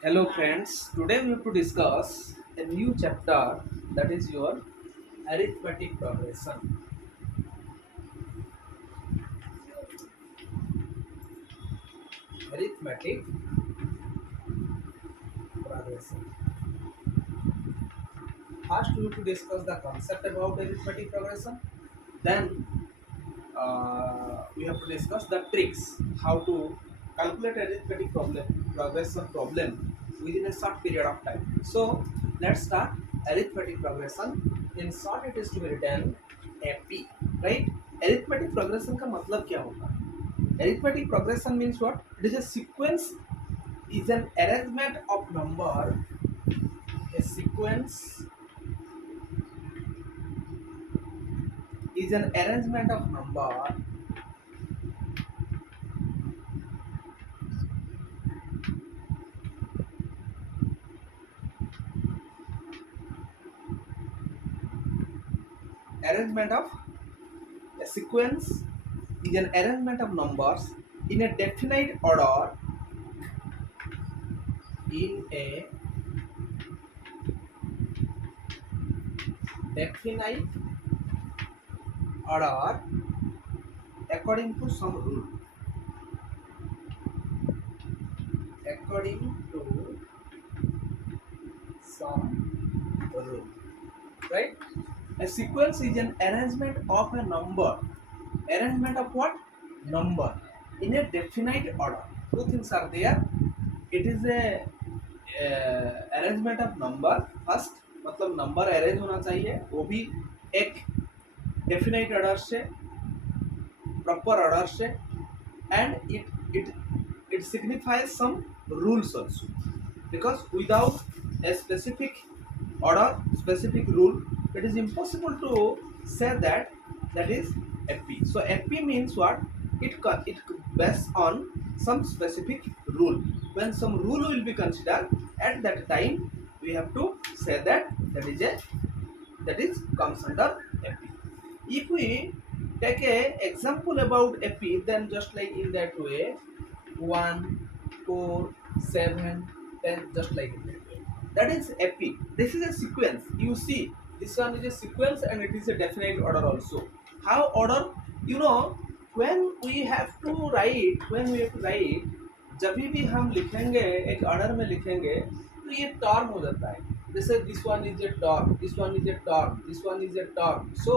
Hello friends, today we have to discuss a new chapter, that is your arithmetic progression. Arithmetic progression. First we have to discuss the concept about arithmetic progression. Then we have to discuss the tricks, how to calculate arithmetic progression problem within a short period of time. So let's start arithmetic progression. In short, it is to be written AP, right? Arithmetic progression का मतलब क्या होता है? Arithmetic progression means what? It is a sequence, is an arrangement of number. A sequence is an arrangement of number arrangement of a sequence is an arrangement of numbers in a definite order in a definite order according to some rule, according to some rule, right? A sequence is an arrangement of a number, arrangement of what? Number in a definite order. Two things are there. It is a arrangement of number first, मतलब number अरेंज होना चाहिए, वो भी एक definite order से, proper order से, and it signifies some rules also, because without a specific order, specific rule, it is impossible to say that is FP. So FP means what? It based on some specific rule. When some rule will be considered, at that time we have to say that is comes under FP. If we take a example about FP, then just like in that way, 1, 4, 7, 10, just like in that way. That is epi. This is a sequence. You see, this one is a sequence and it is a definite order also. How order? You know, when we have to write, जब भी हम लिखेंगे एक order में लिखेंगे तो ये term हो जाता है. जैसे this one is a term, this one is a term, this one is a term. So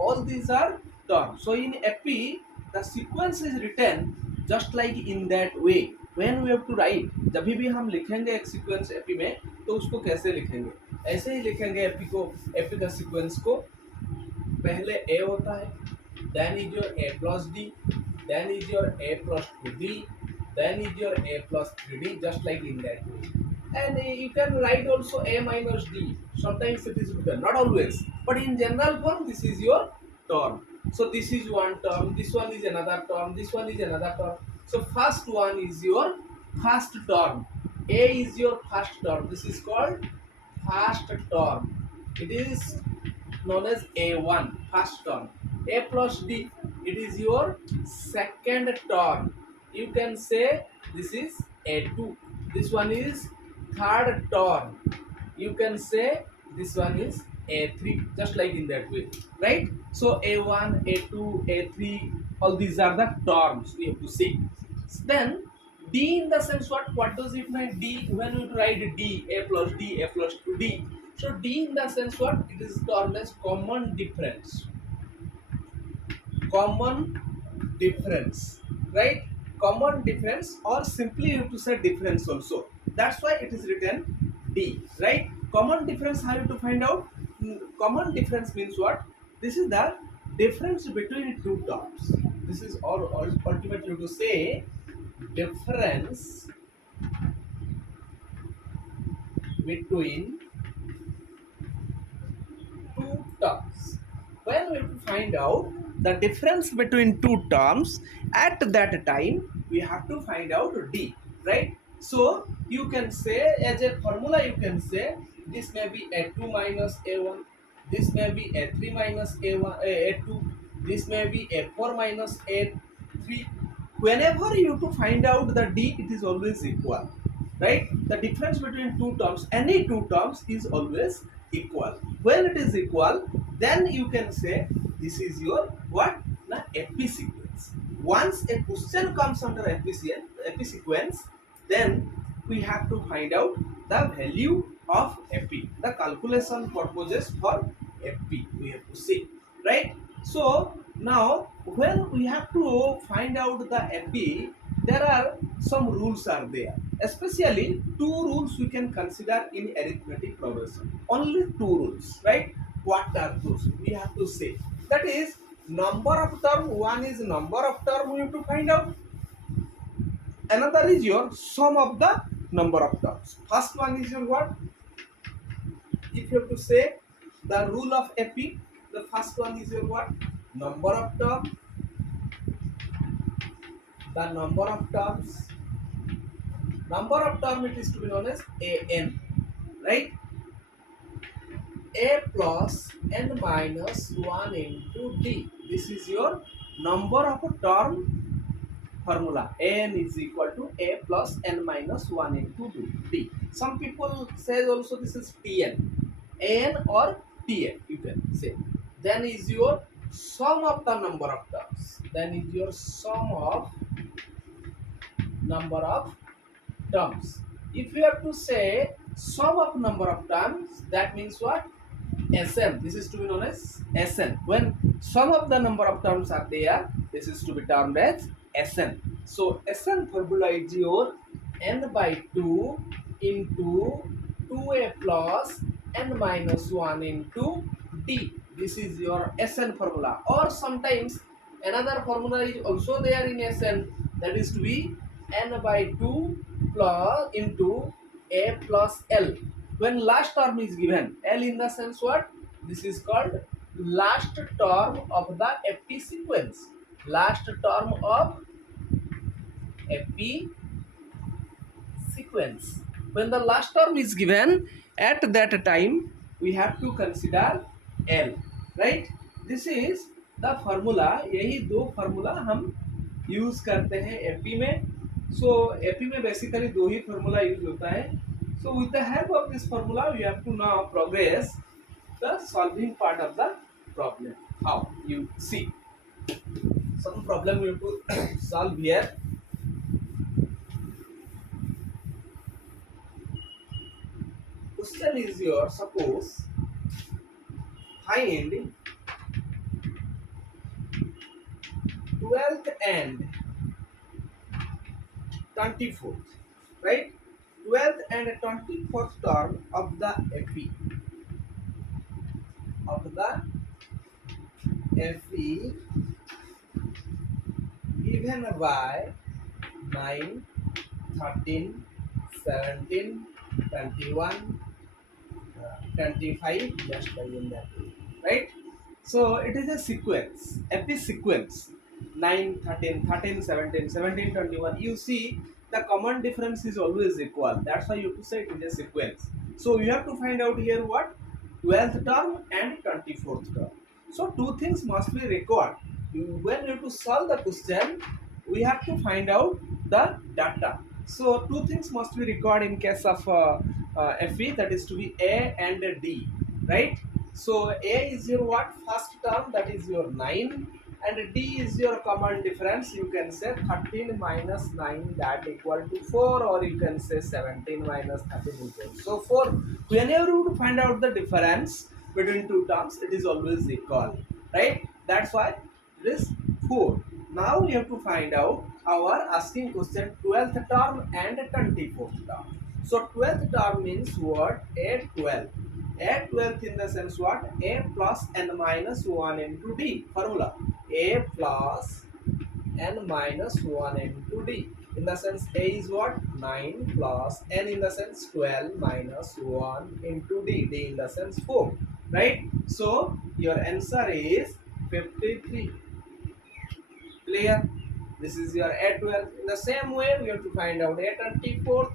all these are terms. So in epi, the sequence is written just like in that way. When we have to write, जब भी हम लिखेंगे एक sequence AP में, तो उसको कैसे लिखेंगे? ऐसे ही लिखेंगे एपी को. एपी का सीक्वेंस को पहले ए होता है, then is your A plus D, then is your A plus two D, then is your A plus three D, just like in that way. And you can write also a minus d. Sometimes it is written, not always, but in general form this is your term. So this is one term, this one is another term, this one is another term. So first one is your first term. A is your first term. This is called first term. It is known as A1, first term. A plus D, it is your second term. You can say this is A2. This one is third term. You can say this one is A3, just like in that way, right? So A1, A2, A3, all these are the terms we have to see. Then D, in the sense what does it mean? D, when we write D, A plus D, A plus 2D. So D in the sense what? It is termed as common difference. Common difference, right? Common difference, or simply you have to say difference also. That's why it is written D, right? Common difference, how you to find out? Common difference means what? This is the difference between two terms. This is all ultimately to say difference between two terms. When we have to find out the difference between two terms, at that time we have to find out D, right? So you can say, as a formula you can say, this may be A2 minus A1, this may be A3 minus A1, A2, this may be A4 minus A3. Whenever you to find out the D, it is always equal, right? The difference between two terms, any two terms, is always equal. When it is equal, then you can say this is your what? The epi sequence. Once a question comes under epi sequence, then we have to find out the value of epi. The calculation purposes for epi we have to see, right? So now when we have to find out the epi, there are some rules are there. Especially two rules we can consider in arithmetic progression. Only two rules, right? What are those? We have to say. That is number of term. One is number of term we have to find out. Another is your sum of the number of terms. First one is your what? If you have to say the rule of epi, the first one is your what? Number of term. The number of terms. Number of term, it is to be known as an, right? A plus n minus 1 into d. This is your number of term formula. N is equal to a plus n minus 1 into d. Some people say also this is Tn. N or Tn you can say. Then is your sum of the number of terms. Then is your sum of number of terms. If you have to say sum of number of terms, that means what? Sn. This is to be known as Sn. When sum of the number of terms are there, this is to be termed as Sn. So Sn formula is your n by 2 into 2a plus n minus 1 into d. This is your Sn formula. Or sometimes another formula is also there in Sn, that is to be n by 2 plus into a plus l. When last term is given, l in the sense what? This is called last term of the epi sequence. Last term of epi sequence. When the last term is given, at that time we have to consider l, right? This is the formula. यही दो formula हम use करते हैं epi में. So epi में basically दो ही formula use होता है. So with the help of this formula, we have to now progress the solving part of the problem. How? You see. Some problem we have to solve here. Question is your, suppose find 12th and 24th, right? 12th and 24th term of the epi, given by 9, 13, 17, 21, 25, just by in that way, right? So it is a sequence, epi sequence. 9, 13, 13, 17, 17, 21. You see the common difference is always equal. That's why you have to say it is a sequence. So you have to find out here what? 12th term and 24th term. So two things must be required. When you have to solve the question, we have to find out the data. So two things must be required in case of FE, that is to be A and D, right? So A is your what? First term, that is your 9, and D is your common difference. You can say 13 minus 9, that equal to 4, or you can say 17 minus 13 equal. So for whenever you find out the difference between two terms, it is always equal, right? That's why it is 4. Now we have to find out our asking question 12th term and 24th term. So 12th term means what? A12. A12th in the sense what? A plus n minus 1 into d. Formula. A plus n minus 1 into d. In the sense A is what? 9 plus n in the sense 12 minus 1 into d. D in the sense 4. Right? So your answer is 53. Clear? This is your A12. In the same way, we have to find out A24.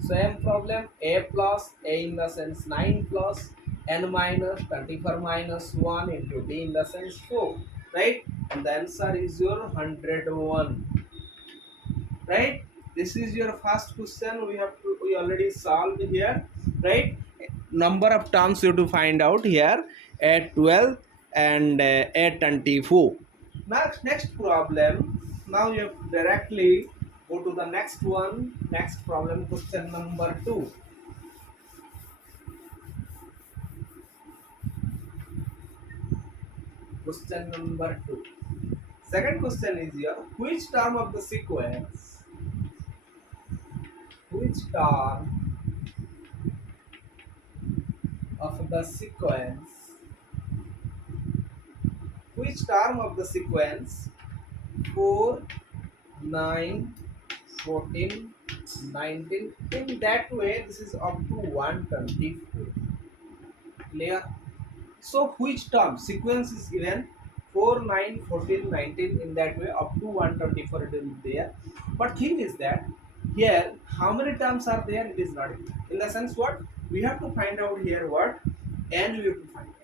Same problem. A plus, A in the sense 9 plus, n minus 24 minus 1 into D in the sense 4. Right? And the answer is your 101. Right? This is your first question. We already solved here, right? Number of terms you have to find out here at 12 and at 24. Next problem. Now you have to directly go to the next one. Next problem, question number 2. Question number 2. Second question is here, which term of the sequence, which term of the sequence, which term of the sequence 4, 9, 14, 19, in that way this is up to 124. Clear? So which term sequence is given 4, 9, 14, 19, in that way up to 124 it will be there. But thing is that here how many terms are there, it is not given. In the sense what we have to find out here, what n we have to find out.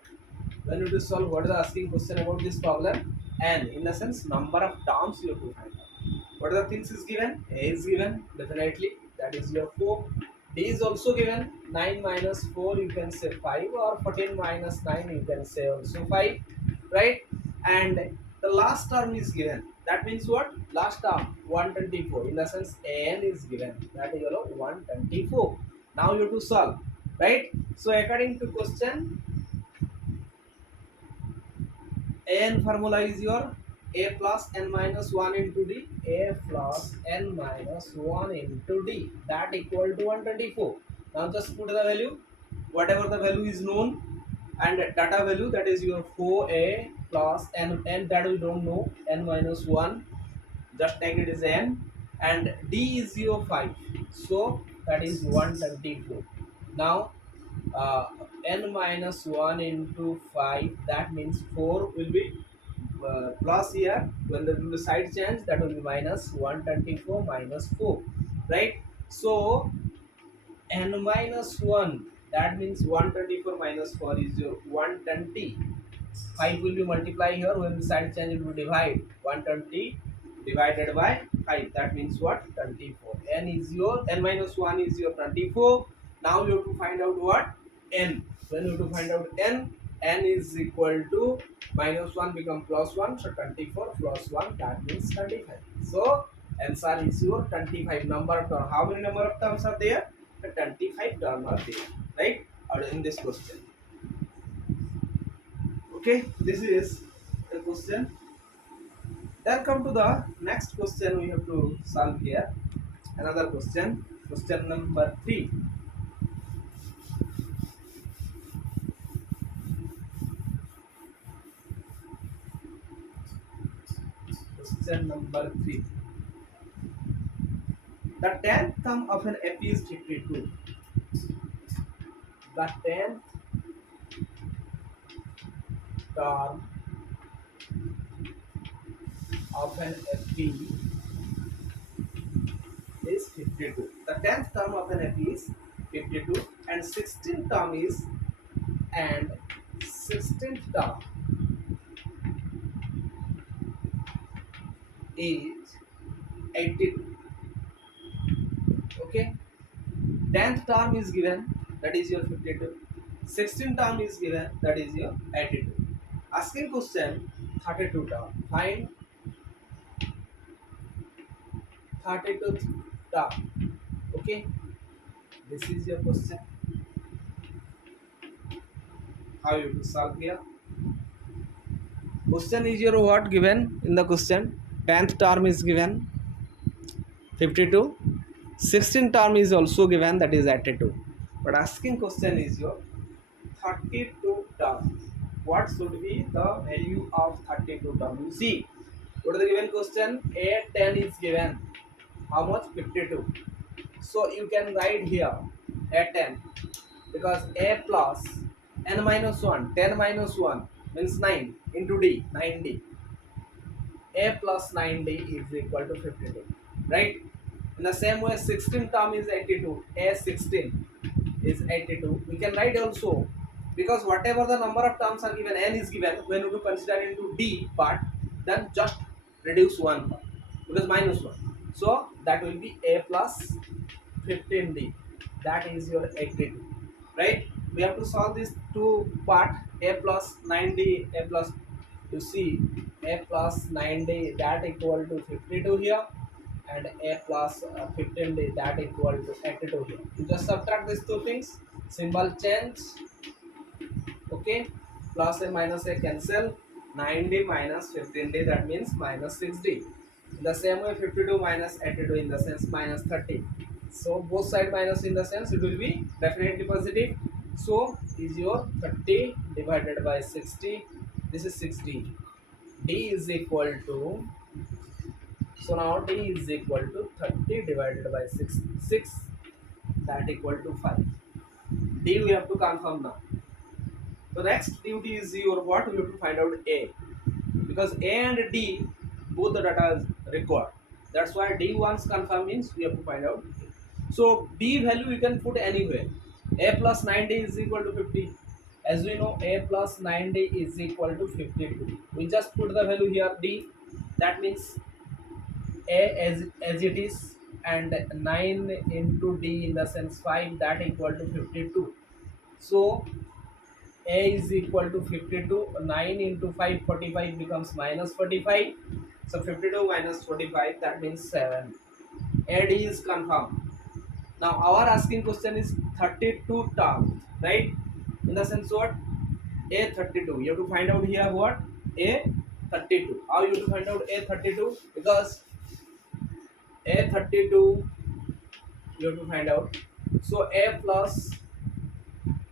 When you to solve what is the asking question about this problem, n in the sense number of terms you have to find out. What are the things is given? A is given, definitely, that is your 4. D is also given, 9 minus 4 you can say 5, or 14 minus 9 you can say also 5, right? And the last term is given, that means what? Last term 124, in the sense n is given, that is 124. Now you have to solve, right? So according to question, an formula is your a plus n minus 1 into d, a plus n minus 1 into d, that equal to 124. Now just put the value, whatever the value is known, and data value, that is your 4a plus n that we don't know, n minus 1, just take it as n, and d is your 5, so that is 124. Now n minus 1 into 5, that means 4 will be plus here. When the side change, that will be minus 124 minus 4, right? So n minus 1, that means 124 minus 4 is your 120. 5 will be multiply here, when the side change it will divide, 120 divided by 5, that means what? 24. N is your, n minus 1 is your 24. Now you have to find out what? N. When you have to find out n is equal to minus 1 become plus 1, so 24 plus 1, that means 25. So answer is your 25 number of terms. How many number of terms are there? The 25 terms are there, right? Or in this question. Okay, this is the question. Then come to the next question we have to solve here. Another question, question number 3. Question number 3. The 10th term of an AP is 52. The 10th term of an AP is 52. The 10th term of an AP is 52, and 16th term is, and 16th term is 82. Okay, 10th term is given, that is your 52. 16th term is given, that is your 82. Asking question 32 term. Find 32th term. Okay, this is your question. How you to solve here? Question is your what given in the question? 10th term is given 52. 16th term is also given, that is 82. But asking question is your 32 term. What should be the value of 32 term? You see, what is the given question? A10 is given. How much? 52. So you can write here A10, because A plus n minus 1, 10 minus 1 means 9 into d, 9d. A plus 9d is equal to 52, right? In the same way, 16 term is 82. A16 is 82. We can write also, because whatever the number of terms are given, n is given, when you consider into d part, then just reduce one part, because minus 1. So that will be a plus 15d, that is your 82, right? We have to solve this two part, a plus 9d, a plus, you see, a plus 9d that equal to 52 here, and a plus 15d that equal to 82 here. You just subtract these two things, symbol change, okay, plus and minus a cancel, 9d minus 15d, that means minus 6d. In the same way 52 minus 82 in the sense minus 30, so both side minus in the sense it will be definitely positive. So is your 30 divided by 60, this is 60, d is equal to, so now d is equal to 30 divided by 6, that equal to 5. D we have to confirm now. So next duty is your what? We have to find out A, because A and D both the data is required. That's why D once confirm means we have to find out A. So D value we can put anywhere. A plus 9D is equal to 50. As we know, A plus 9D is equal to 52. We just put the value here D. That means A as it is, and 9 into D in the sense 5, that equal to 52. So a is equal to 52, 9 into 5, 45 becomes minus 45. So 52 minus 45, that means 7. AD is confirmed. Now our asking question is 32 terms, right? In the sense what? A 32. You have to find out here what? A 32. How you have to find out A 32? Because A 32 you have to find out. So A plus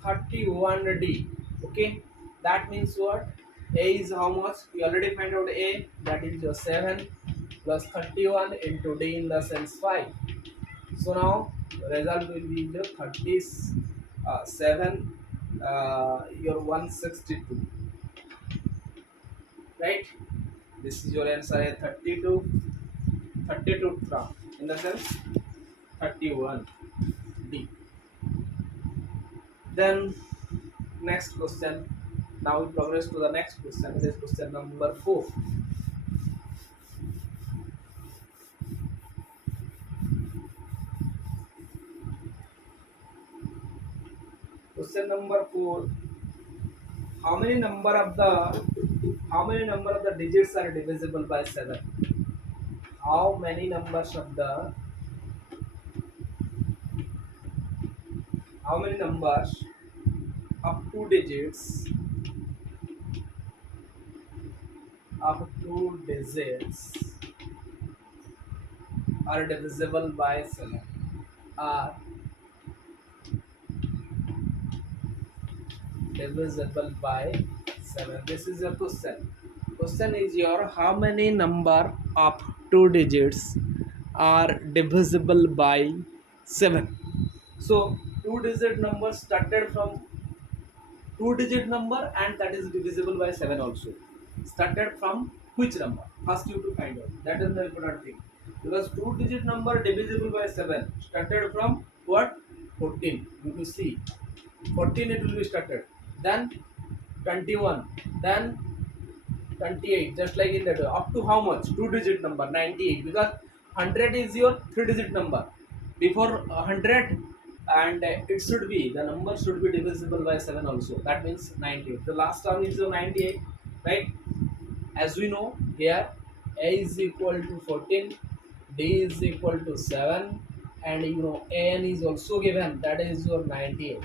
31d, okay, that means what? A is how much? We already find out A, that is your 7 plus 31 into d in the sense 5. So now result will be the 37 your 162, right? This is your answer, a 32 from in the sense 31 d. Then next question. Now we progress to the next question. It is question number 4. Question number 4. How many number of the digits are divisible by 7? How many numbers of the how many numbers of two digits are divisible by 7? Are divisible by 7. This is your question. Question is your, how many number of two digits are divisible by 7? So two digit number started from two digit number, and that is divisible by 7 also. Started from which number? First you to find out. That is the important thing. Because two digit number divisible by 7 started from what? 14. You will see 14 it will be started. Then 21. Then 28, just like in that way. Up to how much? Two digit number 98, because 100 is your three digit number. Before 100, and it should be, the number should be divisible by 7 also. That means 98. The last term is your 98, right? As we know here, A is equal to 14, D is equal to 7, and you know An is also given, that is your 98,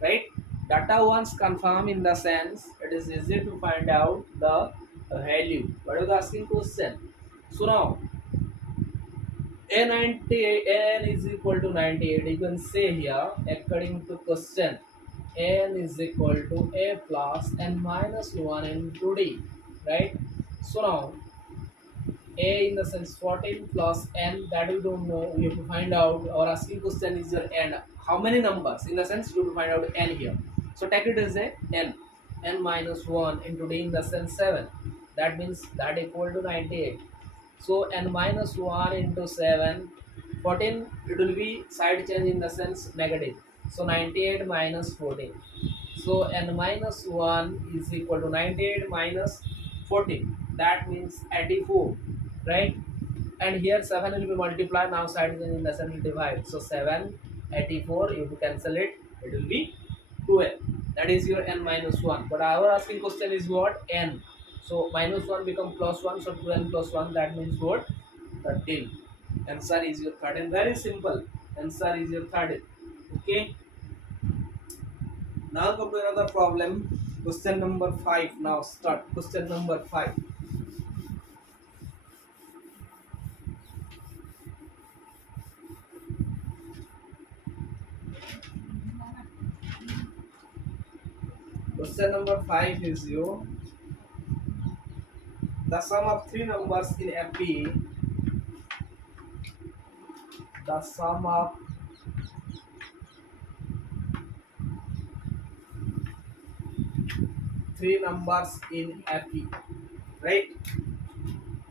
right? Data once confirm in the sense it is easy to find out the value. What is the asking question? So now A98, An is equal to 98. You can say here according to question, An is equal to A plus n minus 1 into D, right? So now A in the sense 14 plus n, that we don't know, we have to find out. Our asking question is your n. How many numbers? In the sense you have to find out n here. So take it as a n minus 1 into d in the sense 7. That means that equal to 98. So n minus 1 into 7, 14, it will be side change in the sense negative. So 98 minus 14. So n minus 1 is equal to 98 minus 14. That means 84, right? and here 7 will be multiplied, now side is in lesson will divide, so 7 84 you to cancel it, it will be 12, that is your n minus 1. But our asking question is what? N. So minus 1 become plus 1, so 12 plus 1, that means what? 13. Answer is your 13. Very simple. Answer is your 13. Okay. Now come to another problem. Question number 5. Now start. Question number 5. Question number 5 is you. The sum of three numbers in FP. The sum of three numbers in FP, right,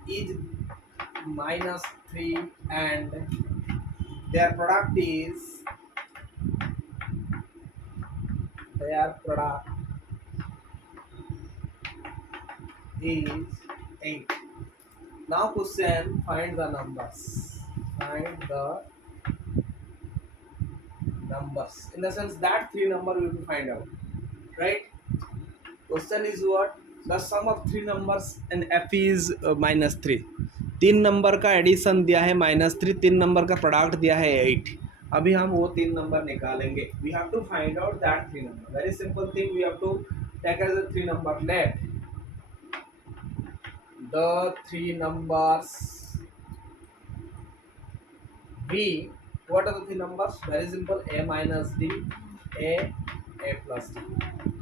is minus 3 and their product is is 8. Now question, find the numbers. Find the numbers. In the sense that three number we have to find out. Right? Question is what? The sum of three numbers and f is minus 3. तीन number का addition दिया है -3, तीन number का product दिया है 8. अभी हम वो तीन नंबर निकालेंगे. We have to find out that three number. Very simple thing, we have to take as the three number. Let the three numbers b. What are the three numbers? Very simple, a minus d, a plus d,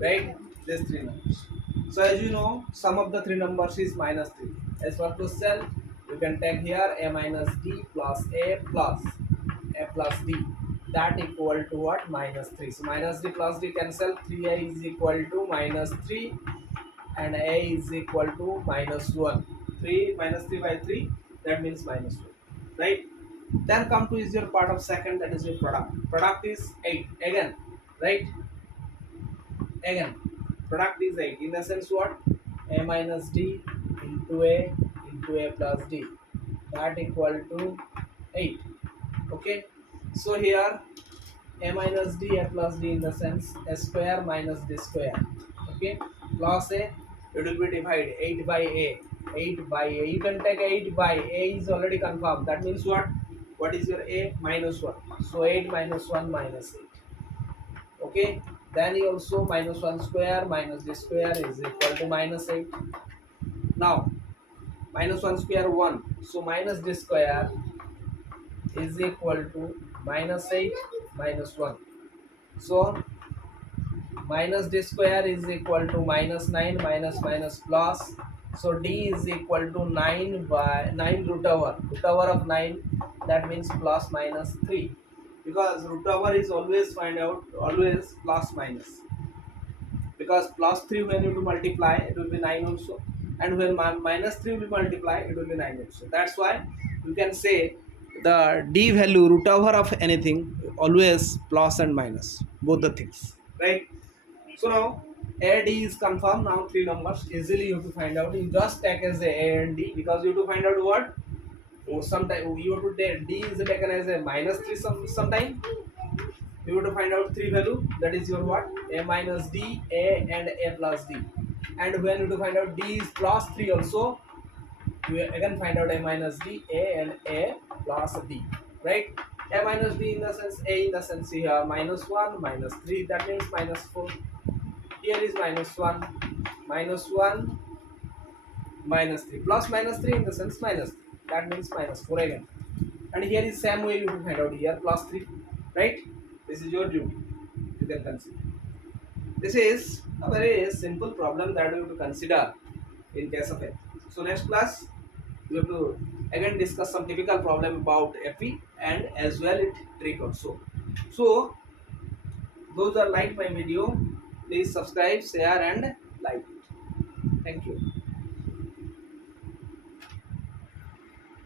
right? These three numbers. So as you know, sum of the three numbers is minus 3. As per question, you can take here a minus d plus a plus d, that equal to what? Minus 3. So minus d plus d cancel, 3a is equal to minus 3 and a is equal to minus 1. 3 minus 3 by 3, that means minus 1, right? Then come to is your part of second, that is your product. Product is 8 again, right? Again, product is 8. In the sense what? A minus d into a plus d, that equal to 8. Okay. So here a minus d, a plus d, in the sense a square minus d square. Okay. Plus a, it will be divided 8 by a. 8 by a. You can take 8 by a is already confirmed. That means what? What is your a? Minus 1. So 8 minus 1 minus 8. Okay. Then you also minus 1 square minus d square is equal to minus 8. Now minus 1 square 1. So minus d square is equal to minus 8 minus 1. So minus d square is equal to minus 9 minus minus plus. So d is equal to 9 by 9 root over of 9, that means plus minus 3, because root over is always find out always plus minus, because plus 3 when you do multiply it will be 9 also, and when minus 3 will multiply it will be 9 also. That's why you can say the d value root over of anything always plus and minus, both the things, right? So now a d is confirmed. Now three numbers easily you have to find out. You just take as a and d, because you have to find out what. Sometime you have to take d is taken as a minus 3 sometime. You have to find out three value, that is your what? A minus d, a and a plus d. And when you have to find out d is plus 3 also, you again find out a minus d, a and a plus d, right? A minus d in the sense, a in the sense here minus 1 minus 3, that means minus 4. Here is minus 1 minus 1 minus 3 plus minus 3 in the sense minus 3, that means minus 4 again. And here is same way you can find out here plus 3, right? This is your duty, you can consider. This is a very simple problem that you have to consider in case of it. So next class we have to again discuss some typical problem about FE and as well it trick also. So those are like my video, please subscribe, share and like it. Thank you.